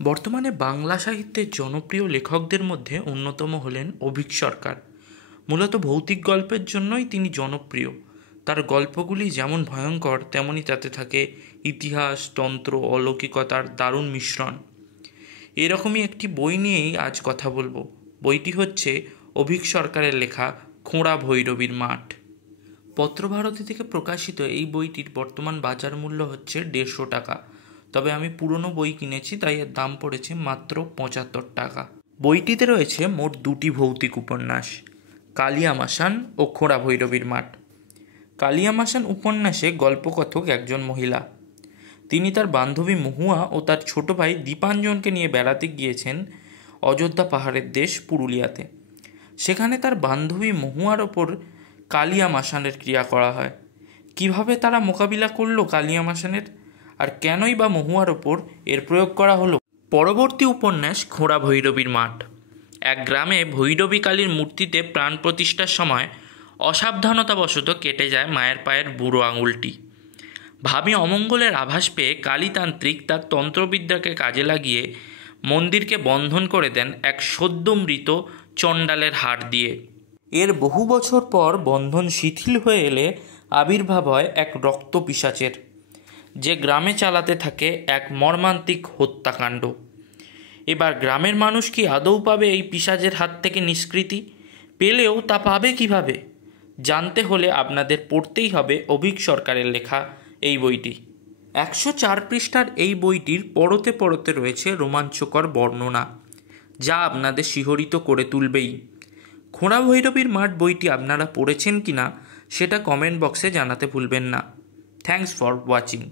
বর্তমানে বাংলা সাহিত্যের জনপ্রিয় লেখকদের মধ্যে অন্যতম হলেন অভীক সরকার। মূলত ভৌতিক গল্পের জন্যই তিনি জনপ্রিয়। তার গল্পগুলি যেমন ভয়ঙ্কর, তেমনি তাতে থাকে ইতিহাস, তন্ত্র, অলৌকিকতার দারুণ মিশ্রণ। এরকমই একটি বই নিয়েই আজ কথা বলবো। বইটি হচ্ছে অভীক সরকারের লেখা খোঁড়া ভৈরবীর মাঠ। পত্রভারতী থেকে প্রকাশিত এই বইটির বর্তমান বাজার মূল্য হচ্ছে 150 টাকা। তবে আমি পুরনো বই কিনেছি, তাই এর দাম পড়েছে মাত্র 75 টাকা। বইটিতে রয়েছে মোট 2টি ভৌতিক উপন্যাস, কালিয়ামাসান ও খোঁড়া ভৈরবীর মাঠ। কালিয়ামাসান উপন্যাসে গল্পকথক একজন মহিলা। তিনি তার বান্ধবী মহুয়া ও তার ছোট ভাই দীপাঞ্জনকে নিয়ে বেড়াতে গিয়েছেন অযোধ্যা পাহাড়ের দেশ পুরুলিয়াতে। সেখানে তার বান্ধবী মহুয়ার ওপর কালিয়ামাসানের ক্রিয়া করা হয়। কিভাবে তারা মোকাবিলা করলো কালিয়ামাসানের, আর কেনই বা মহুয়ার ওপর এর প্রয়োগ করা হলো? পরবর্তী উপন্যাস খোঁড়া ভৈরবীর মাঠ। এক গ্রামে ভৈরবী কালীর মূর্তিতে প্রাণ প্রতিষ্ঠার সময় অসাবধানতাবশত কেটে যায় মায়ের পায়ের বুড়ো আঙুলটি। ভাবী অমঙ্গলের আভাস পেয়ে কালীতান্ত্রিক তার তন্ত্রবিদ্যাকে কাজে লাগিয়ে মন্দিরকে বন্ধন করে দেন এক সদ্য মৃত চণ্ডালের হাড় দিয়ে। এর বহু বছর পর বন্ধন শিথিল হয়ে এলে আবির্ভাব হয় এক রক্ত পিশাচের, যে গ্রামে চালাতে থাকে এক মর্মান্তিক হত্যাকাণ্ড। এবার গ্রামের মানুষ কি আদৌ পাবে এই পিশাচের হাত থেকে নিষ্কৃতি? পেলেও তা পাবে কিভাবে? জানতে হলে আপনাদের পড়তেই হবে অভীক সরকারের লেখা এই বইটি। 104 পৃষ্ঠার এই বইটির পড়তে পড়তে রয়েছে রোমাঞ্চকর বর্ণনা, যা আপনাদের শিহরিত করে তুলবেই। খোঁড়া ভৈরবীর মাঠ বইটি আপনারা পড়েছেন কিনা সেটা কমেন্ট বক্সে জানাতে ভুলবেন না। Thanks for watching.